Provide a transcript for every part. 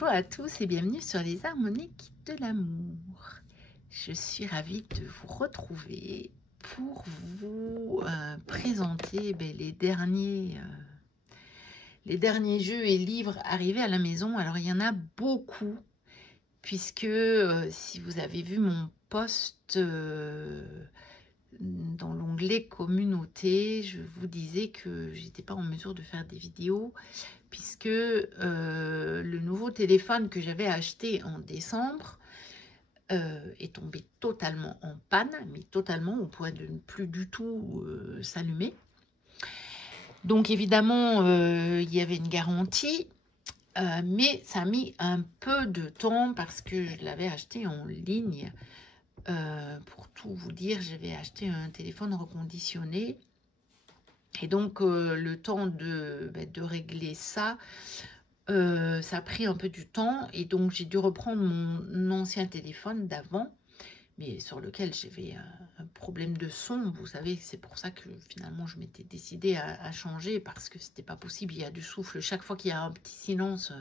Bonjour à tous et bienvenue sur les harmoniques de l'amour. Je suis ravie de vous retrouver pour vous présenter les derniers jeux et livres arrivés à la maison. Alors il y en a beaucoup puisque si vous avez vu mon post dans l'onglet communauté, je vous disais que j'étais pas en mesure de faire des vidéos puisque le nouveau téléphone que j'avais acheté en décembre est tombé totalement en panne, mais totalement au point de ne plus du tout s'allumer. Donc évidemment, il y avait une garantie, mais ça a mis un peu de temps parce que je l'avais acheté en ligne. Pour tout vous dire, j'avais acheté un téléphone reconditionné. Et donc, le temps de régler ça, ça a pris un peu du temps. Et donc, j'ai dû reprendre mon ancien téléphone d'avant, mais sur lequel j'avais un problème de son. Vous savez, c'est pour ça que finalement, je m'étais décidée à changer parce que c'était pas possible. Il y a du souffle. Chaque fois qu'il y a un petit silence,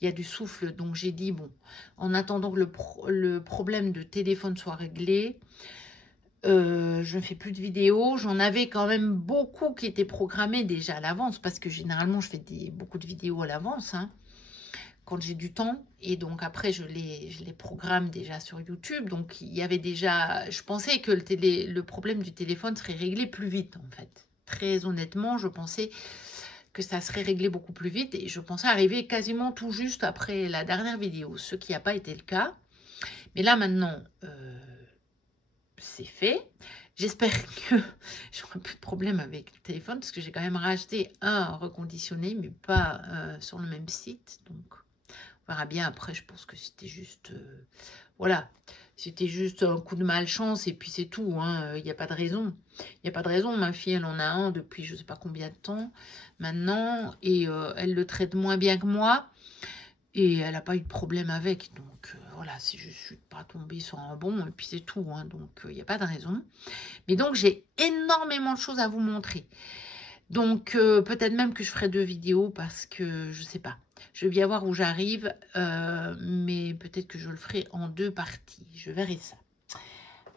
il y a du souffle. Donc, j'ai dit, bon, en attendant que le problème de téléphone soit réglé, je ne fais plus de vidéos. J'en avais quand même beaucoup qui étaient programmées déjà à l'avance parce que généralement je fais beaucoup de vidéos à l'avance quand j'ai du temps, et donc après je les programme déjà sur YouTube. Donc il y avait déjà, je pensais que le problème du téléphone serait réglé plus vite en fait. Très honnêtement, je pensais que ça serait réglé beaucoup plus vite et je pensais arriver quasiment tout juste après la dernière vidéo, ce qui n'a pas été le cas. Mais là maintenant, c'est fait. J'espère que j'aurai plus de problème avec le téléphone parce que j'ai quand même racheté un reconditionné, mais pas sur le même site. Donc, on verra bien après. Je pense que c'était juste, voilà, c'était juste un coup de malchance et puis c'est tout. Il n'y a pas de raison. Il n'y a pas de raison. Ma fille, elle en a un depuis je ne sais pas combien de temps maintenant et elle le traite moins bien que moi. Et elle n'a pas eu de problème avec, donc voilà, si je ne suis pas tombée sur un bon, et puis c'est tout, donc il n'y a pas de raison. Mais donc j'ai énormément de choses à vous montrer. Donc peut-être même que je ferai 2 vidéos parce que je ne sais pas. Je vais bien voir où j'arrive, mais peut-être que je le ferai en 2 parties. Je verrai ça.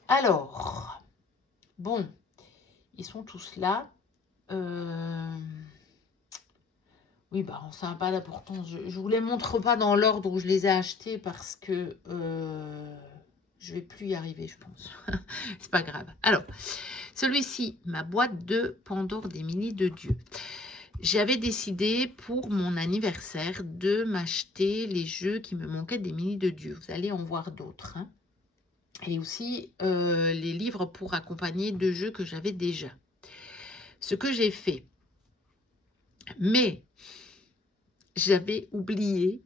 Alors, bon, ils sont tous là. Oui, bah, ça n'a pas d'importance. Je vous les montre pas dans l'ordre où je les ai achetés parce que je vais plus y arriver, je pense. C'est pas grave. Alors, celui-ci, ma boîte de Pandore d'Émilie de Dieu. J'avais décidé pour mon anniversaire de m'acheter les jeux qui me manquaient d'Émilie de Dieu. Vous allez en voir d'autres. Et aussi les livres pour accompagner 2 jeux que j'avais déjà. Ce que j'ai fait. Mais j'avais oublié,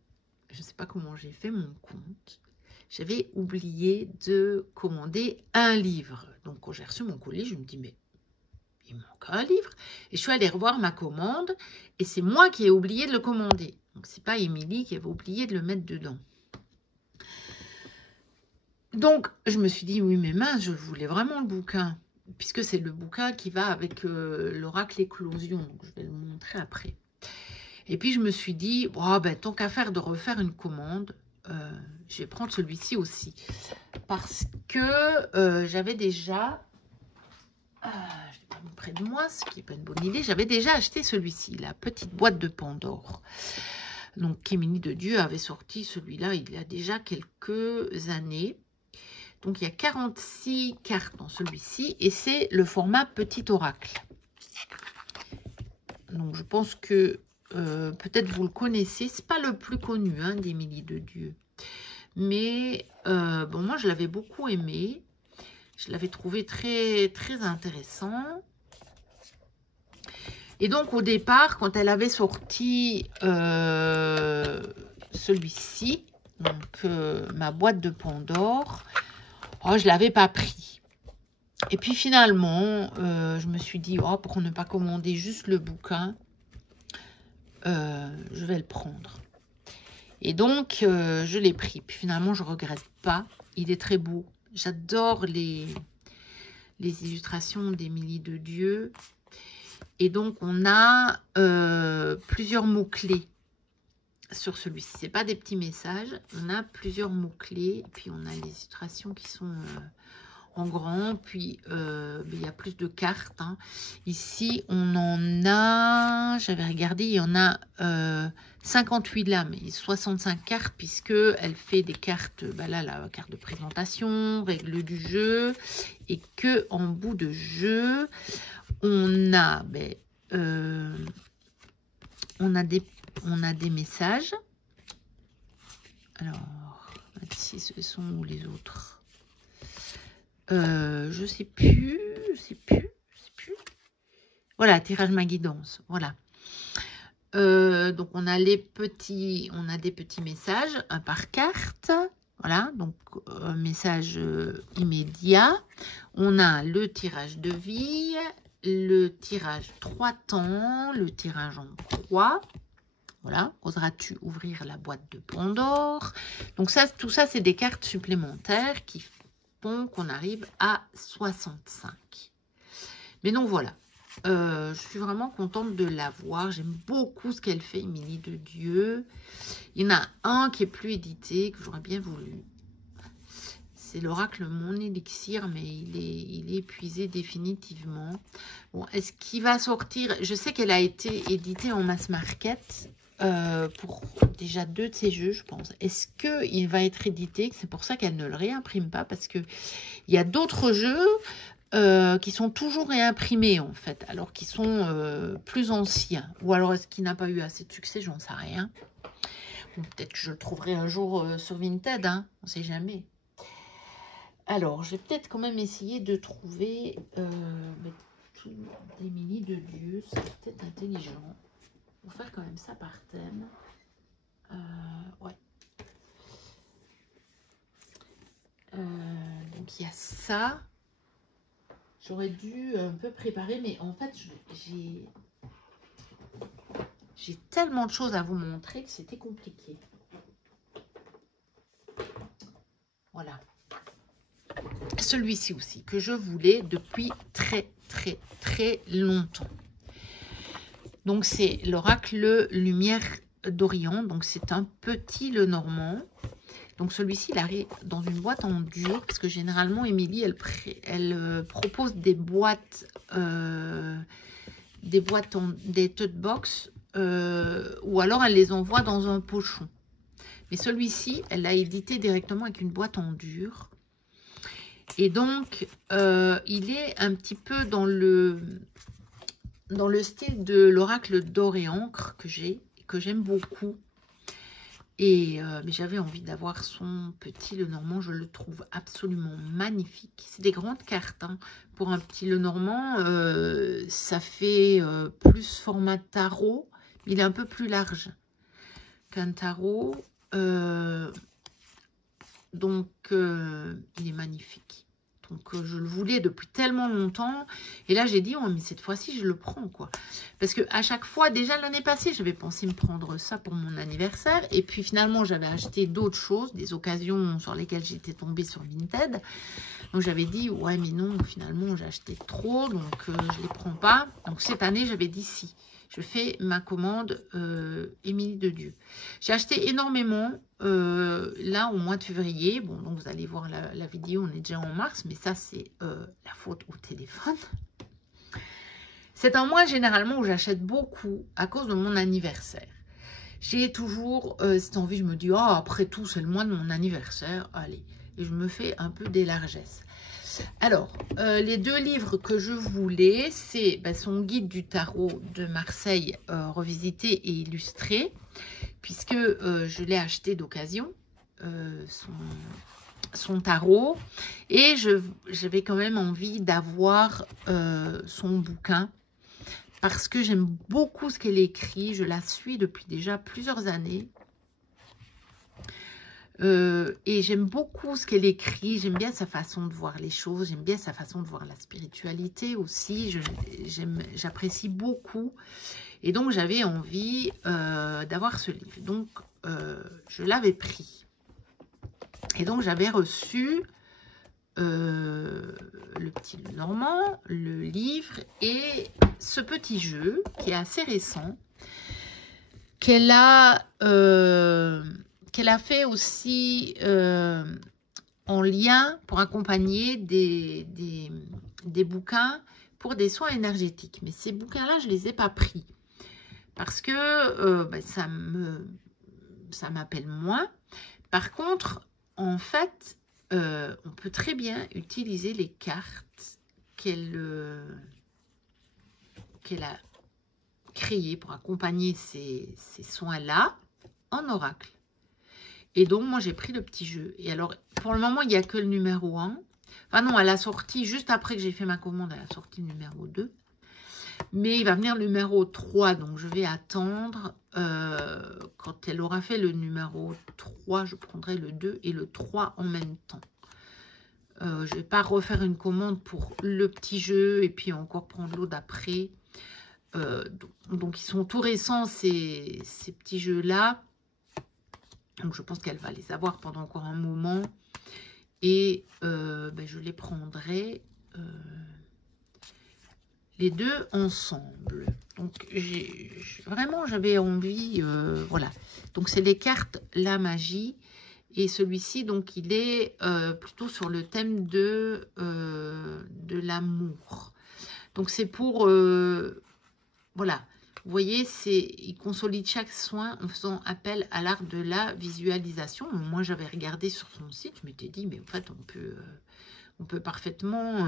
je ne sais pas comment j'ai fait mon compte, j'avais oublié de commander un livre. Donc quand j'ai reçu mon colis, je me dis mais il me manque un livre. Et je suis allée revoir ma commande et c'est moi qui ai oublié de le commander. Donc c'est pas Émilie qui avait oublié de le mettre dedans. Donc je me suis dit oui mais mince, je voulais vraiment le bouquin. Puisque c'est le bouquin qui va avec l'oracle éclosion. Donc je vais le montrer après. Et puis, je me suis dit, oh, ben, tant qu'à faire de refaire une commande, je vais prendre celui-ci aussi. Parce que j'avais déjà, je l'ai pas mis près de moi, ce qui n'est pas une bonne idée, j'avais déjà acheté celui-ci, la petite boîte de Pandore. Donc, Émilie de Dieu avait sorti celui-là il y a déjà quelques années. Donc, il y a 46 cartes dans celui-ci et c'est le format petit oracle. Donc, je pense que peut-être vous le connaissez, c'est pas le plus connu d'Émilie de Dieu, mais bon, moi je l'avais beaucoup aimé, je l'avais trouvé très très intéressant. Et donc au départ, quand elle avait sorti celui-ci, donc ma boîte de Pandore, oh, je l'avais pas pris. Et puis finalement, je me suis dit, oh, pour ne pas commander juste le bouquin, je vais le prendre. Et donc, je l'ai pris. Puis finalement, je ne regrette pas. Il est très beau. J'adore les illustrations d'Émilie de Dieu. Et donc, on a plusieurs mots-clés. sur celui-ci. C'est pas des petits messages. On a plusieurs mots-clés. Puis on a les illustrations qui sont en grand. Puis il y a plus de cartes. Hein. Ici, on en a... J'avais regardé, il y en a 58 là, mais 65 cartes, puisque elle fait des cartes... là, la carte de présentation, règles du jeu. Et que en bout de jeu, on a... on a des messages. Alors, ici, ce sont où les autres? Je sais plus. Voilà, tirage ma guidance. Voilà. Donc, on a des petits messages, un par carte. Voilà, donc un message immédiat. On a le tirage de vie, le tirage 3 temps, le tirage en croix. Voilà, oseras-tu ouvrir la boîte de Pandore? Donc ça, tout ça, c'est des cartes supplémentaires qui font qu'on arrive à 65. Mais donc voilà, je suis vraiment contente de la voir. J'aime beaucoup ce qu'elle fait, Émilie de Dieu. Il y en a un qui est plus édité, que j'aurais bien voulu. C'est l'oracle Mon Élixir, mais il est épuisé définitivement. Bon, est-ce qu'il va sortir? Je sais qu'elle a été éditée en mass market pour déjà 2 de ses jeux, je pense. Est-ce qu'il va être édité? C'est pour ça qu'elle ne le réimprime pas, parce qu'il y a d'autres jeux qui sont toujours réimprimés, en fait, alors qu'ils sont plus anciens. Ou alors, est-ce qu'il n'a pas eu assez de succès? J'en sais rien. Bon, peut-être que je le trouverai un jour sur Vinted, hein, on ne sait jamais. Alors, je vais peut-être quand même essayer de trouver tout d'Émilie de Dieu. C'est peut-être intelligent. On va faire quand même ça par thème. Ouais. Donc, il y a ça. J'aurais dû un peu préparer, mais en fait, j'ai tellement de choses à vous montrer que c'était compliqué. Voilà. Celui-ci aussi, que je voulais depuis très longtemps. Donc, c'est l'oracle Lumière d'Orient. Donc, c'est un petit Lenormand. Donc, celui-ci, il arrive dans une boîte en dur. Parce que généralement, Émilie, elle propose des boîtes, des tote box. Ou alors, elle les envoie dans un pochon. Mais celui-ci, elle l'a édité directement avec une boîte en dur. Et donc, il est un petit peu dans le style de l'oracle d'or et encre que j'aime beaucoup. Et mais j'avais envie d'avoir son petit Lenormand. Je le trouve absolument magnifique. C'est des grandes cartes. Hein. Pour un petit Lenormand, ça fait plus format tarot. Il est un peu plus large qu'un tarot. Donc, il est magnifique. Donc, je le voulais depuis tellement longtemps. Et là, j'ai dit, oh, mais cette fois-ci, je le prends, quoi. Parce qu'à chaque fois, déjà l'année passée, j'avais pensé me prendre ça pour mon anniversaire. Et puis, finalement, j'avais acheté d'autres choses, des occasions sur lesquelles j'étais tombée sur Vinted. Donc, j'avais dit, ouais, mais non, finalement, j'ai acheté trop. Donc, je ne les prends pas. Donc, cette année, j'avais dit si. Je fais ma commande Émilie de Dieu. J'ai acheté énormément là au mois de février. Bon, donc vous allez voir la vidéo, on est déjà en mars, mais ça c'est la faute au téléphone. C'est un mois généralement où j'achète beaucoup à cause de mon anniversaire. J'ai toujours cette envie, je me dis, oh, après tout, c'est le mois de mon anniversaire, allez. Et je me fais un peu des largesses. Alors, les 2 livres que je voulais, c'est son guide du tarot de Marseille, revisité et illustré, puisque je l'ai acheté d'occasion, son tarot, et j'avais quand même envie d'avoir son bouquin, parce que j'aime beaucoup ce qu'elle écrit, je la suis depuis déjà plusieurs années. Et j'aime beaucoup ce qu'elle écrit, j'aime bien sa façon de voir les choses, j'aime bien sa façon de voir la spiritualité aussi, j'apprécie beaucoup. Et donc, j'avais envie d'avoir ce livre. Donc, je l'avais pris. Et donc, j'avais reçu le petit Lenormand, le livre et ce petit jeu qui est assez récent, qu'elle a fait aussi en lien pour accompagner des bouquins pour des soins énergétiques. Mais ces bouquins-là, je ne les ai pas pris parce que ça m'appelle moins. Par contre, en fait, on peut très bien utiliser les cartes qu'elle a créées pour accompagner ces soins-là en oracle. Et donc, moi, j'ai pris le petit jeu. Et alors, pour le moment, il n'y a que le numéro 1. Enfin non, elle a sorti, juste après que j'ai fait ma commande, elle a sorti le numéro 2. Mais il va venir le numéro 3, donc je vais attendre. Quand elle aura fait le numéro 3, je prendrai le 2 et le 3 en même temps. Je ne vais pas refaire une commande pour le petit jeu et puis encore prendre l'autre après. Donc, ils sont tout récents, ces petits jeux-là. Donc, je pense qu'elle va les avoir pendant encore un moment. Et je les prendrai les deux ensemble. Donc, vraiment, j'avais envie... voilà. Donc, c'est les cartes La Magie. Et celui-ci, donc, il est plutôt sur le thème de l'amour. Donc, c'est pour... voilà. Vous voyez, il consolide chaque soin en faisant appel à l'art de la visualisation. Moi, j'avais regardé sur son site, je m'étais dit, mais en fait, on peut parfaitement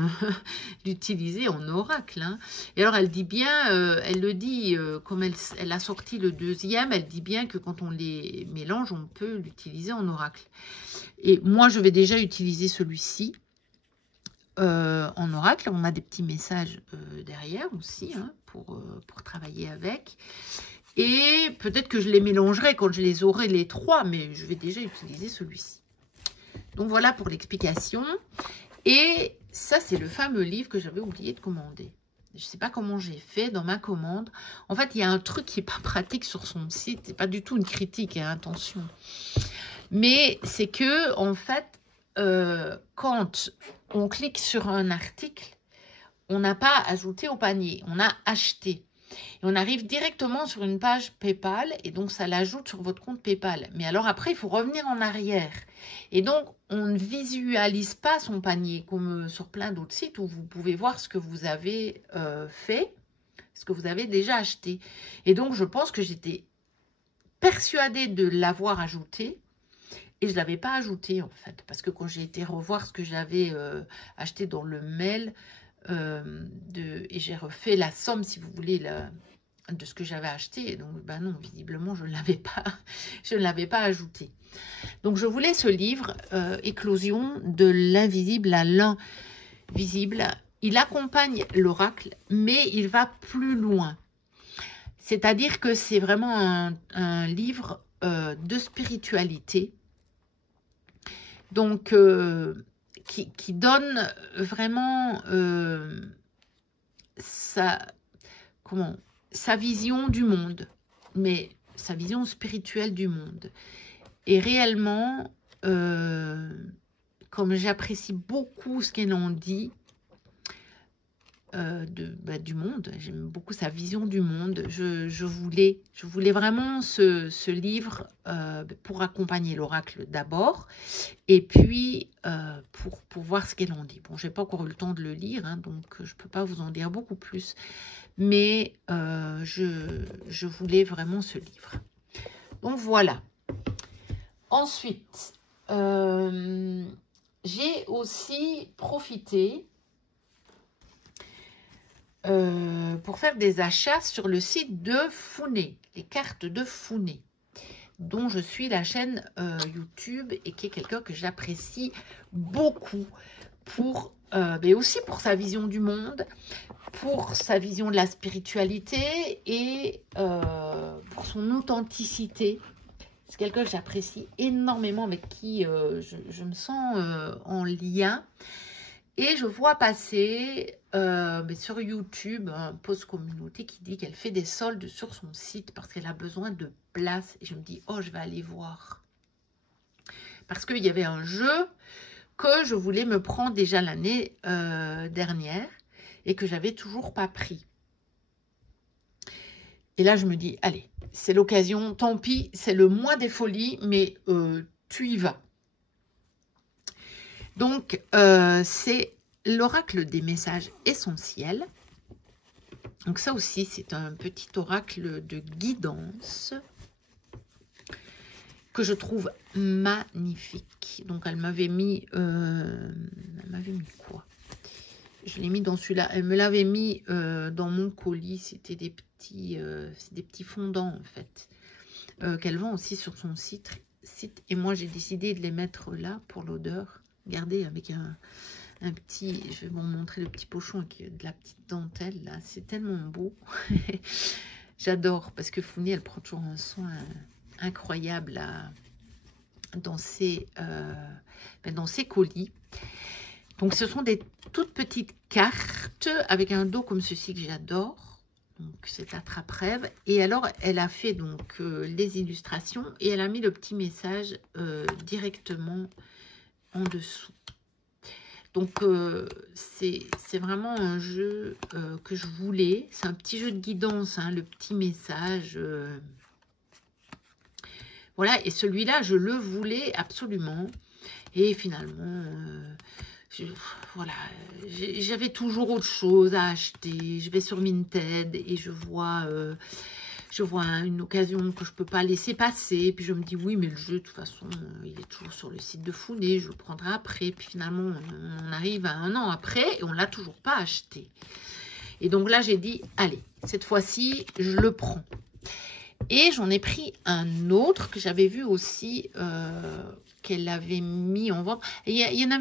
l'utiliser en oracle. Hein. Et alors, elle dit bien, elle le dit, comme elle a sorti le deuxième, elle dit bien que quand on les mélange, on peut l'utiliser en oracle. Et moi, je vais déjà utiliser celui-ci. En oracle, on a des petits messages derrière aussi hein, pour travailler avec. Et peut-être que je les mélangerai quand je les aurai les trois, mais je vais déjà utiliser celui-ci. Donc voilà pour l'explication. Et ça, c'est le fameux livre que j'avais oublié de commander. Je ne sais pas comment j'ai fait dans ma commande. En fait, il y a un truc qui n'est pas pratique sur son site. Ce n'est pas du tout une critique, hein, attention. Mais c'est que, en fait, quand on clique sur un article, on n'a pas ajouté au panier, on a acheté. Et on arrive directement sur une page PayPal et donc ça l'ajoute sur votre compte PayPal. Mais alors après, il faut revenir en arrière. Et donc, on ne visualise pas son panier comme sur plein d'autres sites où vous pouvez voir ce que vous avez fait, ce que vous avez déjà acheté. Et donc, je pense que j'étais persuadée de l'avoir ajouté. Et je ne l'avais pas ajouté, en fait. Parce que quand j'ai été revoir ce que j'avais acheté dans le mail, et j'ai refait la somme, si vous voulez, de ce que j'avais acheté. Et donc, ben non, visiblement, je ne l'avais pas ajouté. Donc, je voulais ce livre, Éclosion de l'invisible à l'invisible. Il accompagne l'oracle, mais il va plus loin. C'est-à-dire que c'est vraiment un livre de spiritualité. Donc, qui donne vraiment sa vision du monde, mais sa vision spirituelle du monde. Et réellement, comme j'apprécie beaucoup ce qu'elle en dit, du monde, j'aime beaucoup sa vision du monde, je voulais vraiment ce livre pour accompagner l'oracle d'abord, et puis pour voir ce qu'elle en dit. Bon, j'ai pas encore eu le temps de le lire, hein, donc je peux pas vous en dire beaucoup plus, mais je voulais vraiment ce livre. Donc voilà. Ensuite, j'ai aussi profité pour faire des achats sur le site de Founé, les cartes de Founé, dont je suis la chaîne YouTube et qui est quelqu'un que j'apprécie beaucoup mais aussi pour sa vision du monde, pour sa vision de la spiritualité et pour son authenticité. C'est quelqu'un que j'apprécie énormément, avec qui je me sens en lien. Et je vois passer sur YouTube un post communauté qui dit qu'elle fait des soldes sur son site parce qu'elle a besoin de place. Et je me dis, oh, je vais aller voir. Parce qu'il y avait un jeu que je voulais me prendre déjà l'année dernière et que j'avais toujours pas pris. Et là, je me dis, allez, c'est l'occasion, tant pis, c'est le mois des folies, mais tu y vas. Donc, c'est l'oracle des messages essentiels. Donc ça aussi, c'est un petit oracle de guidance que je trouve magnifique. Donc, elle m'avait mis quoi? Je l'ai mis dans celui-là. Elle me l'avait mis dans mon colis. C'était des petits fondants, en fait, qu'elle vend aussi sur son site. Et moi, j'ai décidé de les mettre là pour l'odeur. Regardez, avec un petit... Je vais vous montrer le petit pochon avec de la petite dentelle, là. C'est tellement beau. J'adore, parce que Founé, elle prend toujours un soin incroyable dans ses colis. Donc, ce sont des toutes petites cartes avec un dos comme ceci que j'adore. Donc, c'est attrape-rêve. Et alors, elle a fait donc les illustrations et elle a mis le petit message directement en dessous. Donc, c'est vraiment un jeu que je voulais. C'est un petit jeu de guidance, hein, le petit message. Voilà, et celui-là, je le voulais absolument. Et finalement... voilà, j'avais toujours autre chose à acheter. Je vais sur Vinted et je vois une occasion que je peux pas laisser passer. Puis je me dis oui, mais le jeu, de toute façon, il est toujours sur le site de Founé. Je le prendrai après. Puis finalement, on arrive à 1 an après et on l'a toujours pas acheté. Et donc là, j'ai dit, allez, cette fois-ci, je le prends. Et j'en ai pris un autre que j'avais vu aussi... qu'elle avait mis en vente. Il y en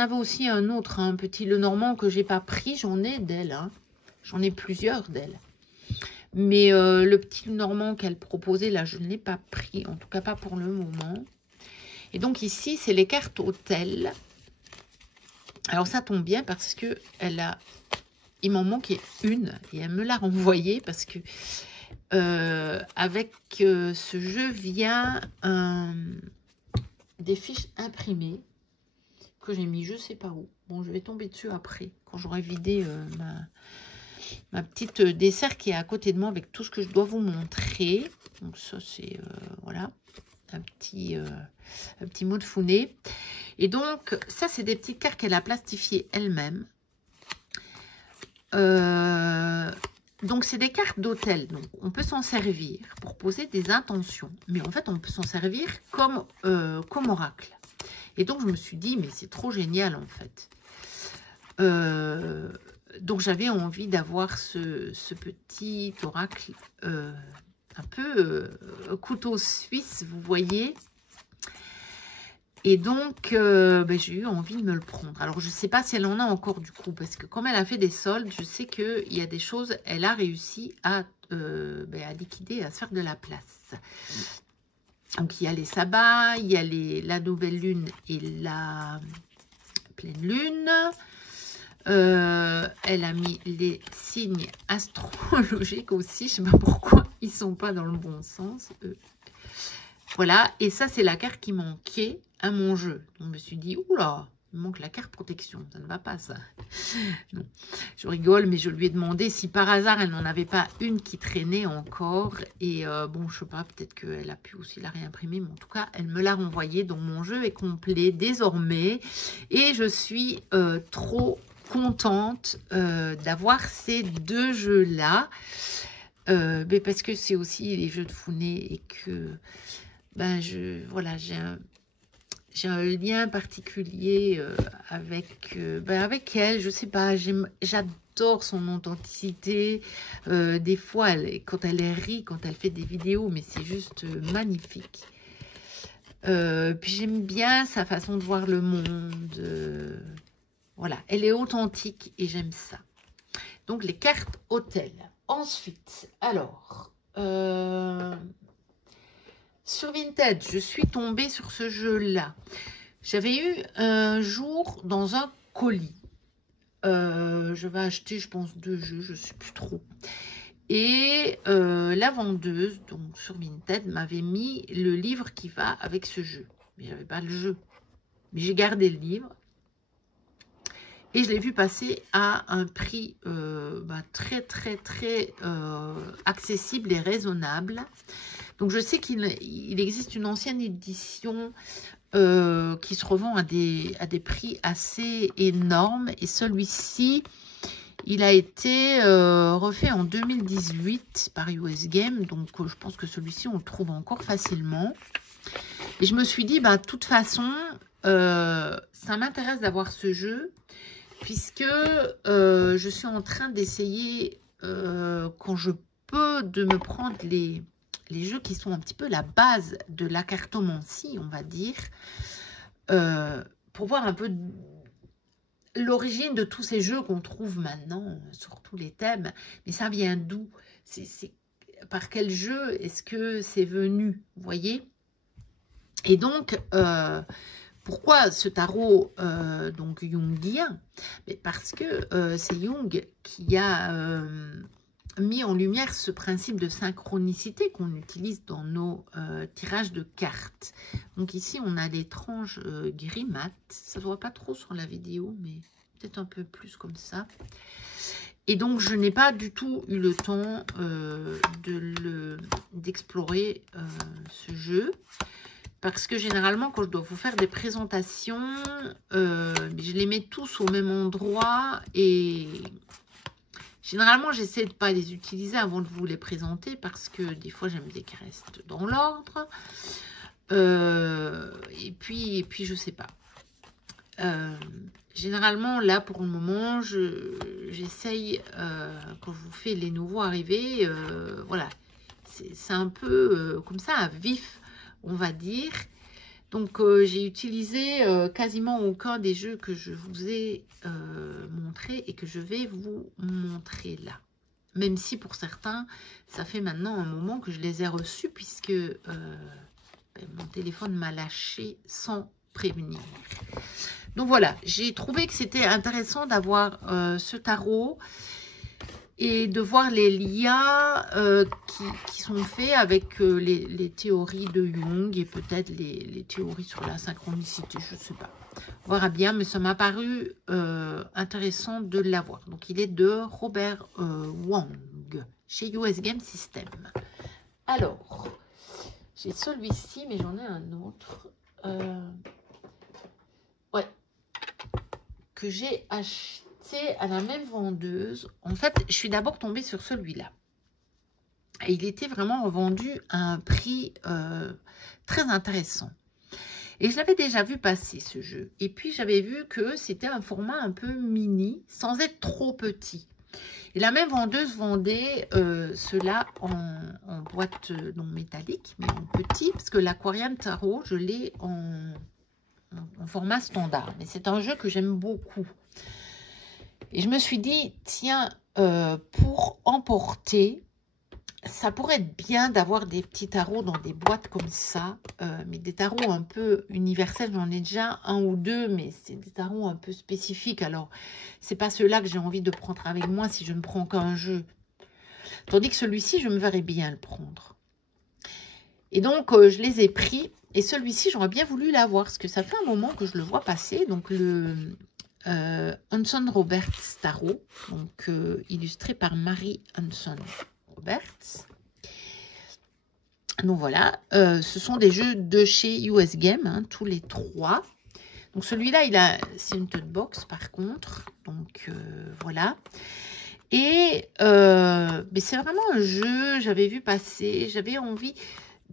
avait aussi un autre, un petit Lenormand que j'ai pas pris. J'en ai d'elle, hein. J'en ai plusieurs d'elle. Mais le petit Lenormand qu'elle proposait, là, je ne l'ai pas pris. En tout cas, pas pour le moment. Et donc ici, c'est les cartes hôtel. Alors ça tombe bien parce que il m'en manquait une. Et elle me l'a renvoyée parce que avec ce jeu vient des fiches imprimées que j'ai mis je sais pas où. Bon, je vais tomber dessus après, quand j'aurai vidé ma petite dessert qui est à côté de moi avec tout ce que je dois vous montrer. Donc ça, c'est, voilà, un petit mot de Founé. Et donc, ça, c'est des petites cartes qu'elle a plastifiées elle-même. Donc, c'est des cartes d'hôtel. Donc, on peut s'en servir pour poser des intentions. Mais en fait, on peut s'en servir comme oracle. Et donc, je me suis dit, mais c'est trop génial, en fait. Donc, j'avais envie d'avoir ce petit oracle un peu couteau suisse, vous voyez. Et donc, j'ai eu envie de me le prendre. Alors, je ne sais pas si elle en a encore du coup, parce que comme elle a fait des soldes, je sais qu'il y a des choses, elle a réussi à liquider, à se faire de la place. Donc, il y a les sabbats, il y a la nouvelle lune et la pleine lune. Elle a mis les signes astrologiques aussi. Je ne sais pas pourquoi ils ne sont pas dans le bon sens. Voilà, et ça, c'est la carte qui manquait à mon jeu. Donc, je me suis dit, oula, il manque la carte protection. Ça ne va pas, ça. Non, je rigole, mais je lui ai demandé si par hasard, elle n'en avait pas une qui traînait encore. Et bon, je sais pas, peut-être qu'elle a pu aussi la réimprimer. Mais en tout cas, elle me l'a renvoyée. Donc, mon jeu est complet désormais. Et je suis trop contente d'avoir ces deux jeux-là. Mais parce que c'est aussi les jeux de Founé et que... voilà, j'ai un lien particulier avec elle, je sais pas, j'adore son authenticité. Des fois, quand elle rit, quand elle fait des vidéos, mais c'est juste magnifique. Puis j'aime bien sa façon de voir le monde. Voilà, elle est authentique et j'aime ça. Donc, les cartes hôtel. Ensuite, alors... sur Vinted, je suis tombée sur ce jeu-là. J'avais eu un jour dans un colis. Je vais acheter, je pense, 2 jeux, je ne sais plus trop. Et la vendeuse, donc sur Vinted, m'avait mis le livre qui va avec ce jeu. Mais j'avais pas le jeu. Mais j'ai gardé le livre. Et je l'ai vu passer à un prix très, très, très accessible et raisonnable. Donc, je sais qu'il existe une ancienne édition qui se revend à des prix assez énormes. Et celui-ci, il a été refait en 2018 par US Game. Donc, je pense que celui-ci, on le trouve encore facilement. Et je me suis dit, de toute façon, ça m'intéresse d'avoir ce jeu. Puisque je suis en train d'essayer, quand je peux, de me prendre les jeux qui sont un petit peu la base de la cartomancie, on va dire, pour voir un peu l'origine de tous ces jeux qu'on trouve maintenant, sur tous les thèmes. Mais ça vient d'où? Par quel jeu est-ce que c'est venu? Vous voyez? Et donc... pourquoi ce tarot donc jungien? Mais parce que c'est Jung qui a mis en lumière ce principe de synchronicité qu'on utilise dans nos tirages de cartes. Donc ici, on a l'étrange gris mat. Ça ne se voit pas trop sur la vidéo, mais peut-être un peu plus comme ça. Et donc, je n'ai pas du tout eu le temps d'explorer ce jeu. Parce que généralement, quand je dois vous faire des présentations, je les mets tous au même endroit. Et généralement, j'essaie de ne pas les utiliser avant de vous les présenter. Parce que des fois, j'aime bien qu'ils restent dans l'ordre. Et puis, je sais pas. Généralement, là, pour le moment, j'essaye, quand je vous fais les nouveaux arrivés, voilà. C'est un peu comme ça, à vif, on va dire. Donc, j'ai utilisé quasiment aucun des jeux que je vous ai montré et que je vais vous montrer là. Même si pour certains, ça fait maintenant un moment que je les ai reçus puisque mon téléphone m'a lâché sans prévenir. Donc voilà, j'ai trouvé que c'était intéressant d'avoir ce tarot et de voir les liens qui sont faits avec les théories de Jung et peut-être les théories sur la synchronicité, je ne sais pas. On verra bien, mais ça m'a paru intéressant de l'avoir. Donc il est de Robert Wang chez US Game System. Alors, j'ai celui-ci, mais j'en ai un autre. Ouais, que j'ai acheté à la même vendeuse. En fait, je suis d'abord tombée sur celui-là. Et il était vraiment vendu à un prix très intéressant. Et je l'avais déjà vu passer, ce jeu. Et puis, j'avais vu que c'était un format un peu mini, sans être trop petit. Et la même vendeuse vendait cela en boîte non métallique, mais en petit, parce que l'Aquarium Tarot, je l'ai en format standard. Mais c'est un jeu que j'aime beaucoup. Et je me suis dit, tiens, pour emporter, ça pourrait être bien d'avoir des petits tarots dans des boîtes comme ça. Mais des tarots un peu universels, j'en ai déjà un ou deux, mais c'est des tarots un peu spécifiques. Alors, c'est pas ceux-là que j'ai envie de prendre avec moi si je ne prends qu'un jeu. Tandis que celui-ci, je me verrais bien le prendre. Et donc, je les ai pris. Et celui-ci, j'aurais bien voulu l'avoir, parce que ça fait un moment que je le vois passer. Donc, le... Hanson Roberts Tarot, donc illustré par Marie Hanson Roberts. Donc voilà, ce sont des jeux de chez US Game, hein, tous les trois. Donc celui-là, c'est une tote box par contre, donc voilà. Et c'est vraiment un jeu, j'avais vu passer, j'avais envie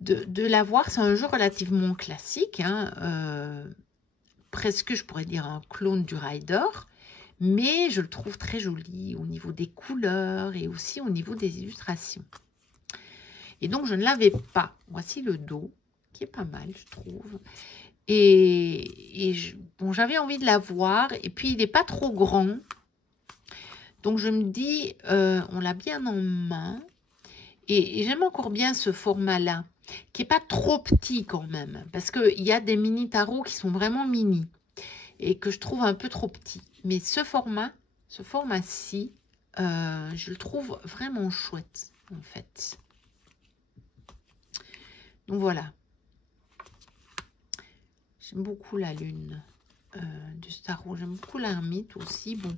de l'avoir. C'est un jeu relativement classique, hein, presque, je pourrais dire, un clone du Rider, mais je le trouve très joli au niveau des couleurs et aussi au niveau des illustrations. Et donc, je ne l'avais pas. Voici le dos, qui est pas mal, je trouve. Et bon, j'avais envie de l'avoir, et puis il n'est pas trop grand. Donc, je me dis, on l'a bien en main, et j'aime encore bien ce format-là, qui n'est pas trop petit quand même, parce qu'il y a des mini tarots qui sont vraiment mini et que je trouve un peu trop petit. Mais ce format-ci, je le trouve vraiment chouette en fait. Donc voilà. J'aime beaucoup la lune. de ce tarot. J'aime beaucoup l'ermite aussi. Bon,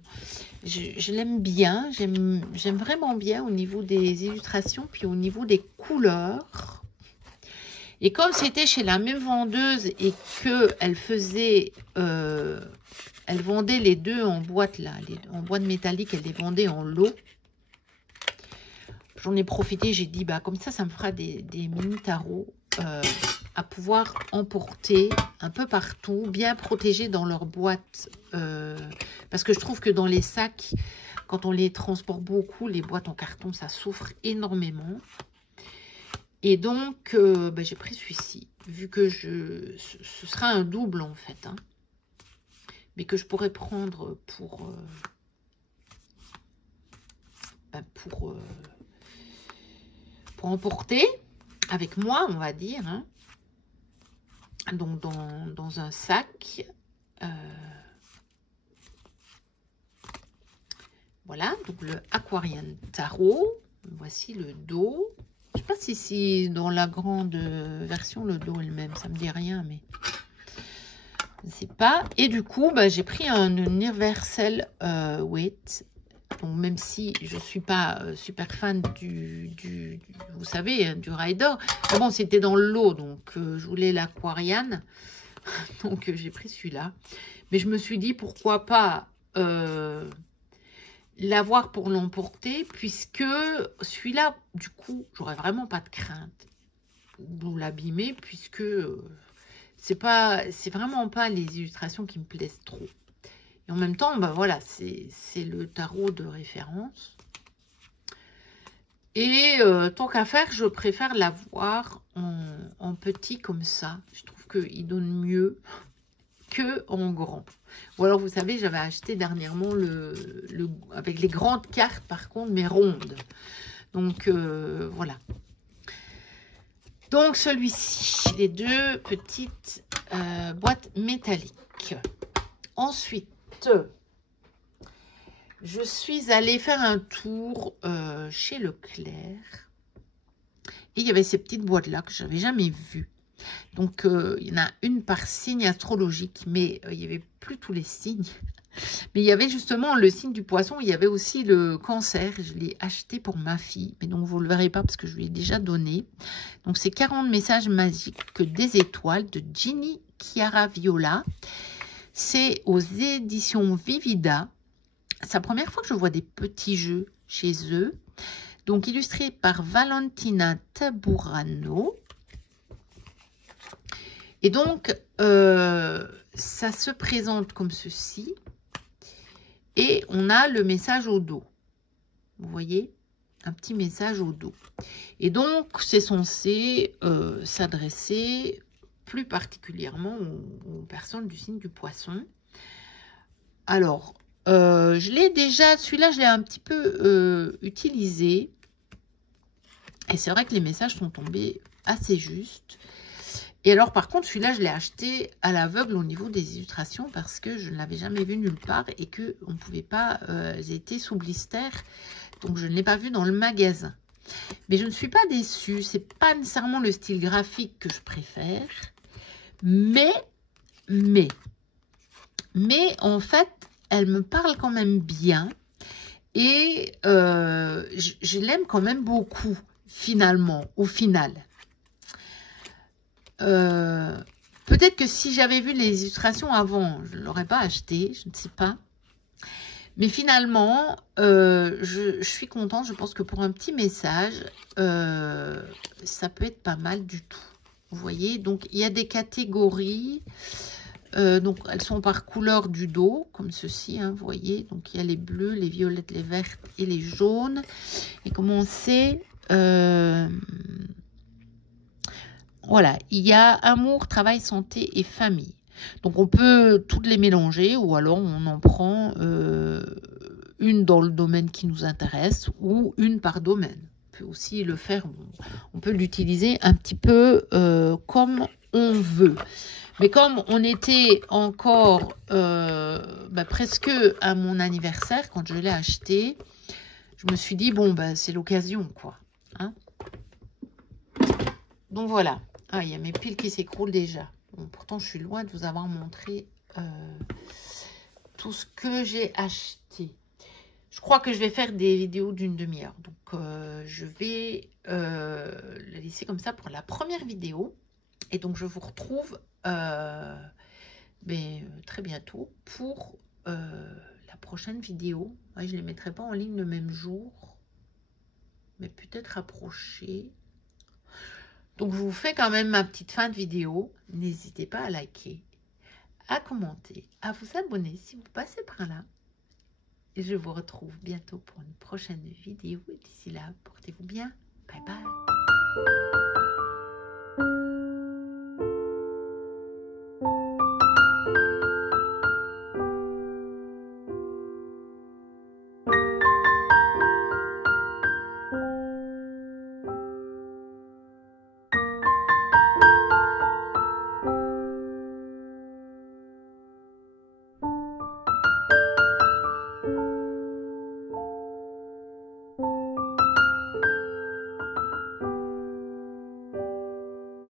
je l'aime bien. J'aime vraiment bien au niveau des illustrations, puis au niveau des couleurs. Et comme c'était chez la même vendeuse et qu'elle faisait... elle vendait les deux en boîte, là, en boîte métallique, elle les vendait en lot. J'en ai profité, j'ai dit, bah comme ça me fera des mini tarots à pouvoir emporter un peu partout, bien protégés dans leur boîte. Parce que je trouve que dans les sacs, quand on les transporte beaucoup, les boîtes en carton, ça souffre énormément. Et donc, bah, j'ai pris celui-ci, vu que ce sera un double en fait, hein, mais que je pourrais prendre pour emporter avec moi, on va dire, hein. Donc dans un sac. Voilà, donc le Aquarian Tarot. Voici le dos. Je ne sais pas si dans la grande version, le dos est le même. Ça me dit rien, mais je ne sais pas. Et du coup, bah, j'ai pris un universel weight. Donc, même si je ne suis pas super fan vous savez, hein, du Rider. Mais bon, c'était dans le lot, donc je voulais l'Aquarian. Donc, j'ai pris celui-là. Mais je me suis dit, pourquoi pas l'avoir pour l'emporter, puisque celui-là, du coup, j'aurais vraiment pas de crainte de l'abîmer, puisque c'est vraiment pas les illustrations qui me plaisent trop. Et en même temps, bah voilà, c'est le tarot de référence. Et tant qu'à faire, je préfère l'avoir en petit comme ça. Je trouve qu'il donne mieux que en grand. Ou alors, vous savez, j'avais acheté dernièrement avec les grandes cartes, par contre, mais rondes. Donc, voilà. Donc, celui-ci, les deux petites boîtes métalliques. Ensuite, je suis allée faire un tour chez Leclerc. Et il y avait ces petites boîtes-là que je n'avais jamais vues. Donc, il y en a une par signe astrologique, mais il n'y avait plus tous les signes. Mais il y avait justement le signe du poisson, il y avait aussi le cancer. Je l'ai acheté pour ma fille, mais donc vous ne le verrez pas parce que je lui ai déjà donné. Donc, c'est 40 messages magiques des étoiles de Ginny Chiara Viola. C'est aux éditions Vivida. C'est la première fois que je vois des petits jeux chez eux. Donc, illustré par Valentina Taburano. Et donc, ça se présente comme ceci. Et on a le message au dos. Vous voyez? Un petit message au dos. Et donc, c'est censé s'adresser plus particulièrement aux personnes du signe du poisson. Alors, je l'ai déjà, celui-là, je l'ai un petit peu utilisé. Et c'est vrai que les messages sont tombés assez justes. Et alors, par contre, celui-là, je l'ai acheté à l'aveugle au niveau des illustrations parce que je ne l'avais jamais vu nulle part et qu'on ne pouvait pas, ils étaient sous blister. Donc, je ne l'ai pas vu dans le magasin. Mais je ne suis pas déçue. Ce n'est pas nécessairement le style graphique que je préfère. Mais en fait, elle me parle quand même bien. Et je l'aime quand même beaucoup, finalement, au final. Peut-être que si j'avais vu les illustrations avant, je ne l'aurais pas acheté, je ne sais pas. Mais finalement, je suis contente. Je pense que pour un petit message, ça peut être pas mal du tout. Vous voyez, donc il y a des catégories. Donc elles sont par couleur du dos, comme ceci, hein, vous voyez. Donc il y a les bleus, les violettes, les vertes et les jaunes. Et comme on sait... voilà, il y a amour, travail, santé et famille. Donc, on peut toutes les mélanger ou alors on en prend une dans le domaine qui nous intéresse ou une par domaine. On peut aussi le faire, on peut l'utiliser un petit peu comme on veut. Mais comme on était encore presque à mon anniversaire quand je l'ai acheté, je me suis dit, bon, c'est l'occasion, quoi. Hein? Donc, voilà. Ah, il y a mes piles qui s'écroulent déjà. Bon, pourtant, je suis loin de vous avoir montré tout ce que j'ai acheté. Je crois que je vais faire des vidéos d'une demi-heure. Donc, je vais la laisser comme ça pour la première vidéo. Et donc, je vous retrouve très bientôt pour la prochaine vidéo. Ouais, je ne les mettrai pas en ligne le même jour, mais peut-être rapproché. Donc, je vous fais quand même ma petite fin de vidéo. N'hésitez pas à liker, à commenter, à vous abonner si vous passez par là. Et je vous retrouve bientôt pour une prochaine vidéo. D'ici là, portez-vous bien. Bye bye.